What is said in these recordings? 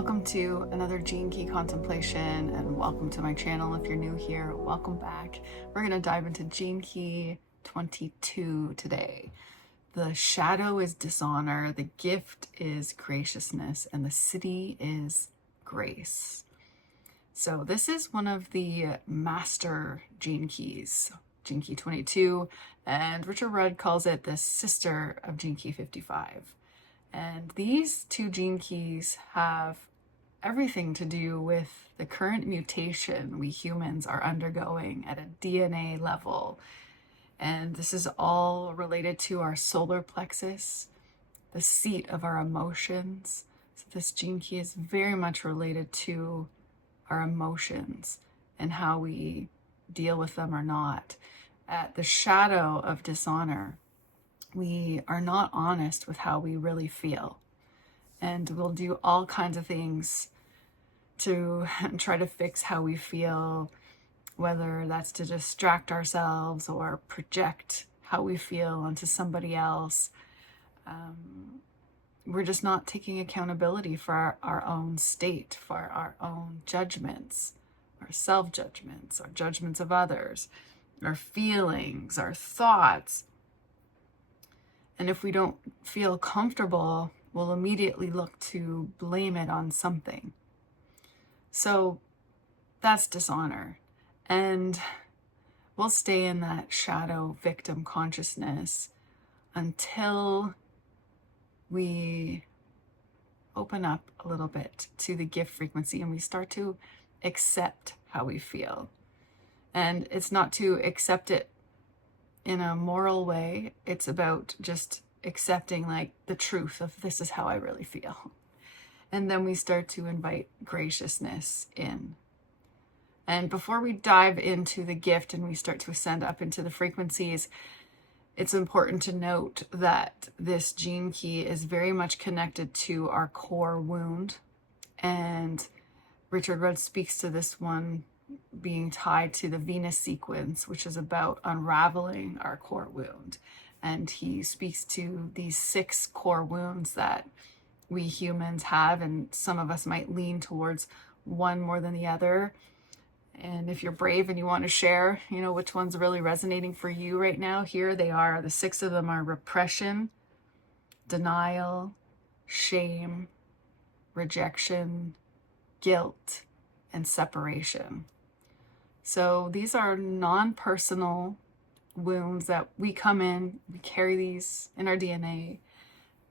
Welcome to another Gene Key Contemplation, and welcome to my channel. If you're new here, welcome back. We're going to dive into Gene Key 22 today. The shadow is Dishonour, the gift is Graciousness, and the city is Grace. So this is one of the master Gene Keys, Gene Key 22, and Richard Rudd calls it the sister of Gene Key 55. And these two gene keys have everything to do with the current mutation we humans are undergoing at a DNA level. And this is all related to our solar plexus, the seat of our emotions. So this gene key is very much related to our emotions and how we deal with them or not. At the shadow of Dishonour, we are not honest with how we really feel. And we'll do all kinds of things to try to fix how we feel, whether that's to distract ourselves or project how we feel onto somebody else. We're just not taking accountability for our own state, for our own judgments, our self-judgments, our judgments of others, our feelings, our thoughts. And if we don't feel comfortable, we'll immediately look to blame it on something. So that's Dishonour. And we'll stay in that shadow victim consciousness until we open up a little bit to the gift frequency and we start to accept how we feel. And it's not to accept it in a moral way. It's about just accepting like the truth of this is how I really feel. And then we start to invite graciousness in. And before we dive into the gift and we start to ascend up into the frequencies, it's important to note that this gene key is very much connected to our core wound. And Richard Rudd speaks to this one being tied to the Venus sequence, which is about unraveling our core wound. And he speaks to these 6 core wounds that we humans have, and some of us might lean towards one more than the other. And if you're brave and you want to share, which one's really resonating for you right now, here they are. The 6 of them are repression, denial, shame, rejection, guilt, and separation. So these are non-personal wounds that we come in, we carry these in our DNA,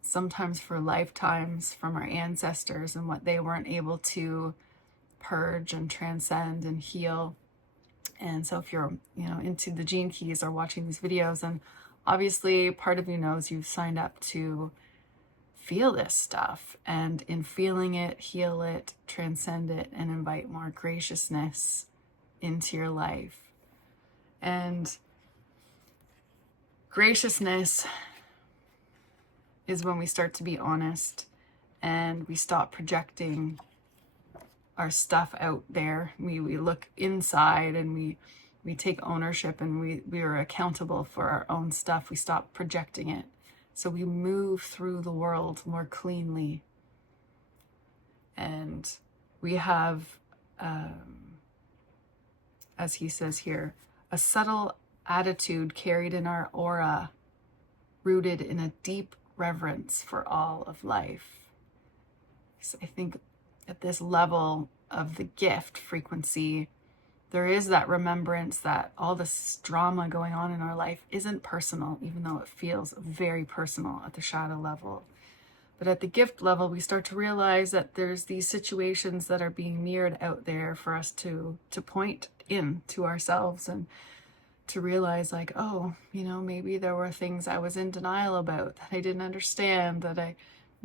sometimes for lifetimes from our ancestors and what they weren't able to purge and transcend and heal. And so if you're, into the gene keys or watching these videos, and obviously part of you knows you've signed up to feel this stuff, and in feeling it, heal it, transcend it, and invite more graciousness into your life. And graciousness is when we start to be honest and we stop projecting our stuff out there. We look inside and we take ownership, and we are accountable for our own stuff. We stop projecting it. So we move through the world more cleanly. And we have, as he says here, a subtle attitude carried in our aura, rooted in a deep reverence for all of life. So I think at this level of the gift frequency, there is that remembrance that all this drama going on in our life isn't personal, even though it feels very personal at the shadow level. But at the gift level, we start to realize that there's these situations that are being mirrored out there for us to point in to ourselves and to realize like, oh, maybe there were things I was in denial about that I didn't understand, that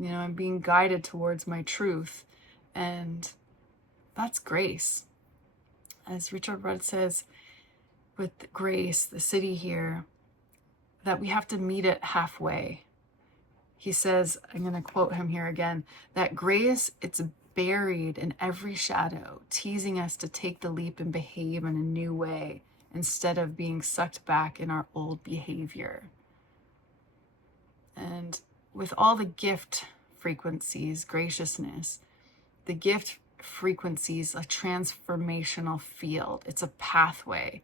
I'm being guided towards my truth. And that's grace. As Richard Rudd says, with grace, the city here, that we have to meet it halfway. He says, I'm going to quote him here again, that grace, it's buried in every shadow, teasing us to take the leap and behave in a new way instead of being sucked back in our old behavior. And with all the gift frequencies, graciousness, the gift frequencies a transformational field. It's a pathway.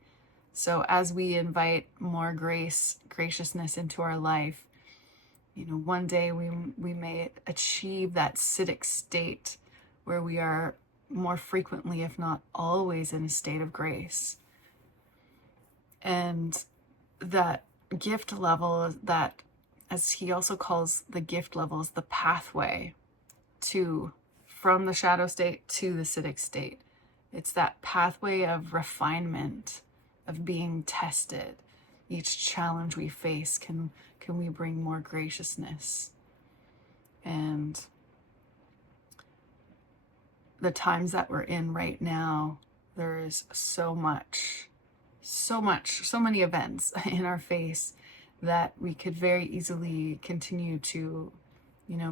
So as we invite more graciousness into our life, one day we may achieve that citic state where we are more frequently, if not always, in a state of grace. And that gift level, that, as he also calls the gift levels, the pathway from the shadow state to the citic state. It's that pathway of refinement, of being tested. Each challenge we face, can we bring more graciousness? And the times that we're in right now, there is so many events in our face that we could very easily continue to,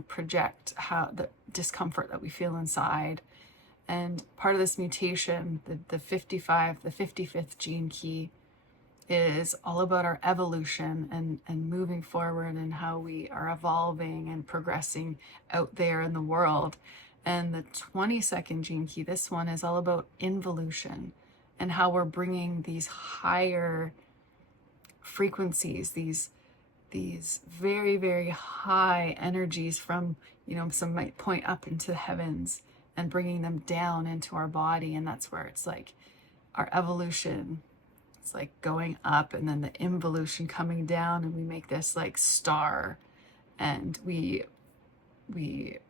project how the discomfort that we feel inside. And part of this mutation, the 55th gene key, is all about our evolution and moving forward, and how we are evolving and progressing out there in the world. And the 22nd gene key, this one, is all about involution, and how we're bringing these higher frequencies, these very, very high energies from, some might point up into the heavens, and bringing them down into our body. And that's where it's like our evolution, it's like going up, and then the involution coming down, and we make this like star, and we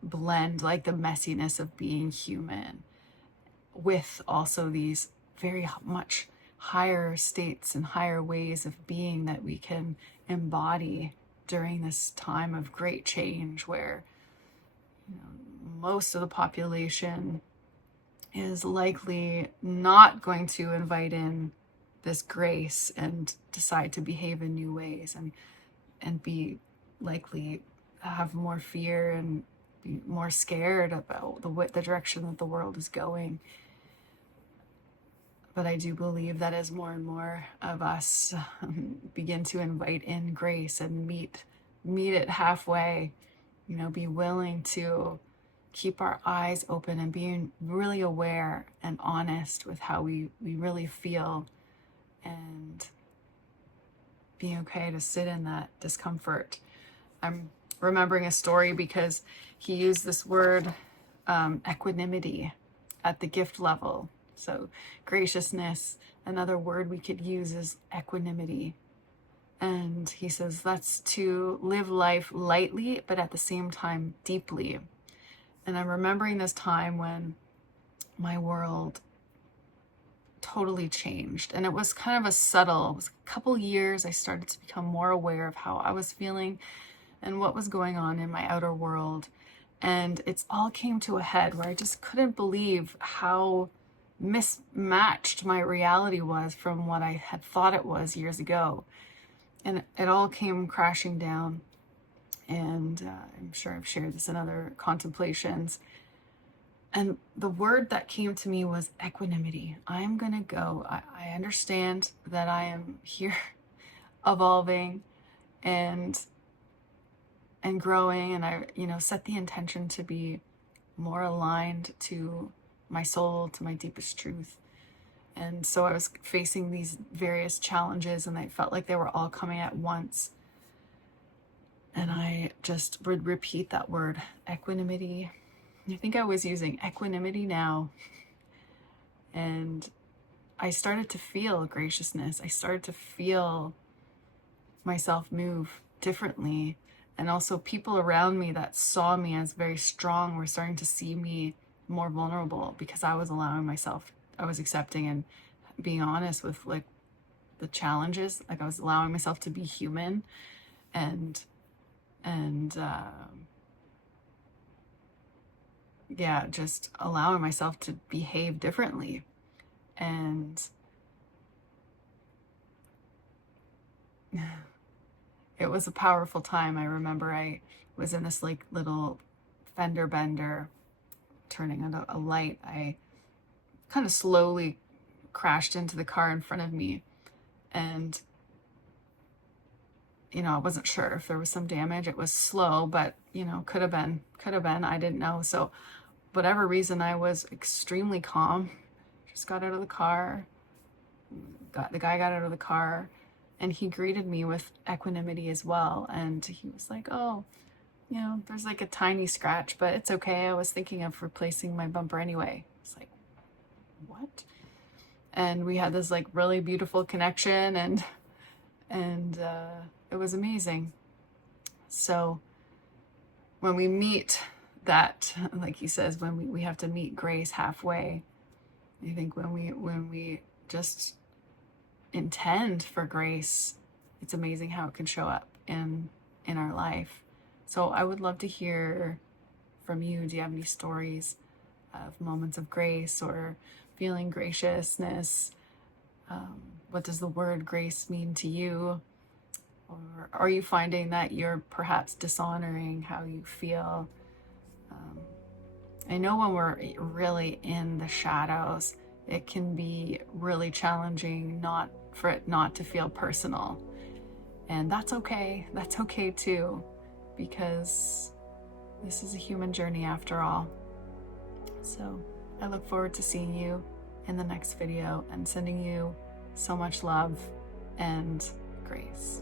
blend like the messiness of being human with also these very much higher states and higher ways of being that we can embody during this time of great change, where most of the population is likely not going to invite in this grace and decide to behave in new ways, and be likely have more fear and be more scared about the direction that the world is going. But I do believe that as more and more of us begin to invite in grace and meet it halfway, be willing to keep our eyes open and being really aware and honest with how we really feel, and being okay to sit in that discomfort. I'm remembering a story because he used this word, equanimity, at the gift level. So graciousness, another word we could use is equanimity. And he says that's to live life lightly, but at the same time deeply. And I'm remembering this time when my world totally changed. And it was kind of it was a couple years I started to become more aware of how I was feeling and what was going on in my outer world. And it's all came to a head where I just couldn't believe how mismatched my reality was from what I had thought it was years ago. And it all came crashing down. And I'm sure I've shared this in other contemplations. And the word that came to me was equanimity. I'm going to go. I understand that I am here evolving and growing. And I, set the intention to be more aligned to my soul, to my deepest truth. And so I was facing these various challenges, and I felt like they were all coming at once. And I just would repeat that word, equanimity. I think I was using equanimity now. And I started to feel graciousness. I started to feel myself move differently. And also people around me that saw me as very strong were starting to see me more vulnerable, because I was allowing myself, I was accepting and being honest with like the challenges. Like I was allowing myself to be human and just allowing myself to behave differently. And it was a powerful time. I remember I was in this like little fender bender, turning on a light. I kind of slowly crashed into the car in front of me, and I wasn't sure if there was some damage. It was slow, but could have been, I didn't know. So whatever reason, I was extremely calm. Just got out of the car, the guy got out of the car, and he greeted me with equanimity as well. And he was like, oh, you know, there's like a tiny scratch, but it's okay. I was thinking of replacing my bumper anyway. It's like, what? And we had this like really beautiful connection, and it was amazing. So when we meet that, like he says, when we have to meet grace halfway, I think when we just intend for grace, it's amazing how it can show up in our life. So I would love to hear from you. Do you have any stories of moments of grace or feeling graciousness? What does the word grace mean to you? Or are you finding that you're perhaps dishonoring how you feel? I know when we're really in the shadows, it can be really challenging for it not to feel personal. And that's okay. That's okay too, because this is a human journey after all. So I look forward to seeing you in the next video and sending you so much love and grace.